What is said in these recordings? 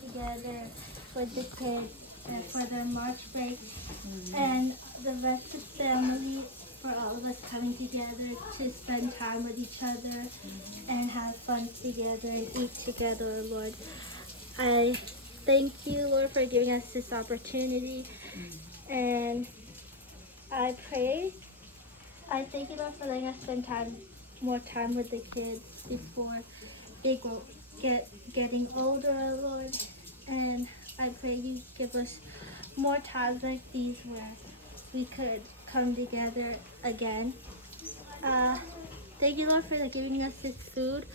together with the kids for their March break, and the rest of the family, for all of us coming together to spend time with each other and have fun together and eat together, Lord. I thank you, Lord, for giving us this opportunity, and I thank you, Lord, for letting us spend more time with the kids before they getting older, Lord. And I pray you give us more times like these where we could come together again. Thank you, Lord, for giving us this food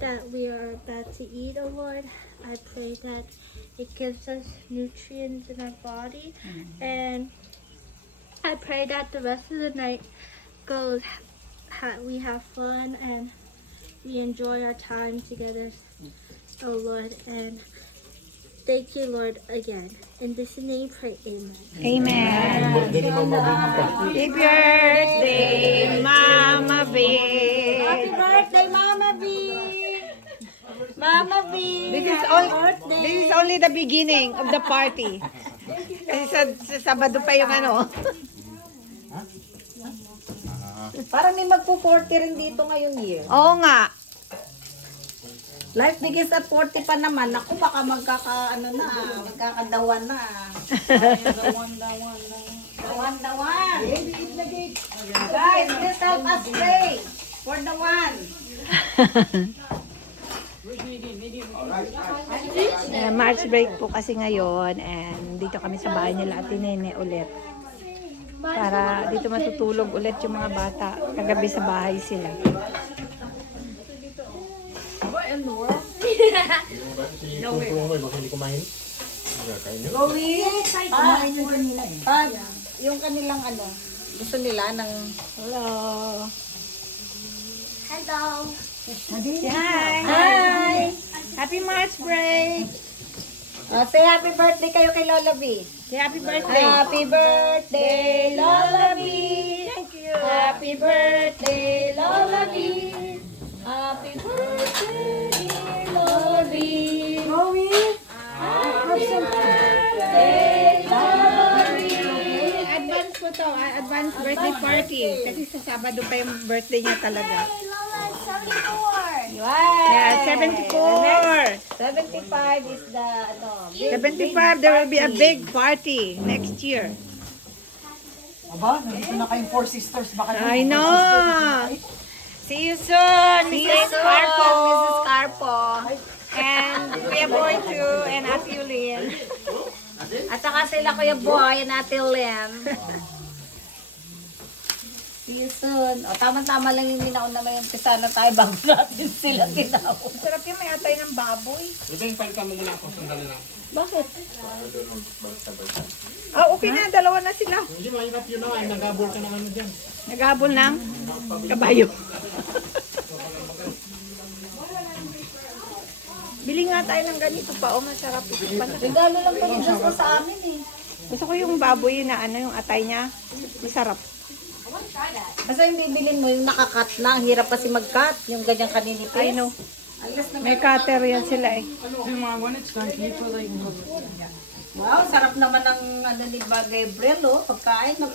that we are about to eat, oh Lord. I pray that it gives us nutrients in our body, and I pray that the rest of the night goes, we have fun and we enjoy our time together, oh Lord. And thank you, Lord, again. In this name, pray, amen. Amen. Happy birthday, Mama B. Happy birthday, Mama B! Mama B! This is only the beginning of the party. Kasi sa Sabado pa yung ano. Parang may magpo-40 rin dito ngayong year. Oo nga. Life begins at 40 pa naman. Ako baka magkakadawan na. Dawan. Guys, please help us pray for the one. March break po kasi ngayon and dito kami sa bahay nila Ate Nene ulit. Para dito matutulog ulit yung mga bata. Kagabi sa bahay sila. Yung kanilang gusto nila ng... Hello. Hello. Hi. Happy March break. say happy birthday kayo kay Lola B. Say happy birthday. Happy birthday, Lola B. Thank you. Happy birthday, Lola B. Happy birthday, dear Lola B. Happy birthday, Lola B. Advance po to. Advance birthday party. Kasi sa Sabado pa yung birthday niya talaga. Yeah, 74. 75 is the big 75, there will be a big party next year. Aba, nandito na kayong Four Sisters. Baka I know. See you soon, Mrs. Carpo. Mrs. Carpo. And Kuya Boy too, and Ate Yulin. At saka sila Kuya Boy and Ate Len. See you soon. O, tama-tama lang yung minaon naman yung pisa na tayo bago natin sila tinawag. Sarap yung may atay ng baboy. Ibig palitan mo muna ako sandali lang. Bakit? Ah, okay na. Dalawa na sila. Hindi mahirap yun na, ay nagabol ka ng ano dyan. Naghabol ng kabayo. Bili nga tayo ng ganito pa. Oh, masarap. Ito pa na. Regalo lang pa rin Diyos ko sa amin eh. Gusto ko yung baboy na ano, yung atay niya. Masarap. Basta yung bibilin mo, yung nakakat na. Ang hirap kasi mag-cut. Yung ganyang kaninipis. I know. May cutter yan sila eh. Wow, sarap naman ng ni Gabriel, oh. Pagkain.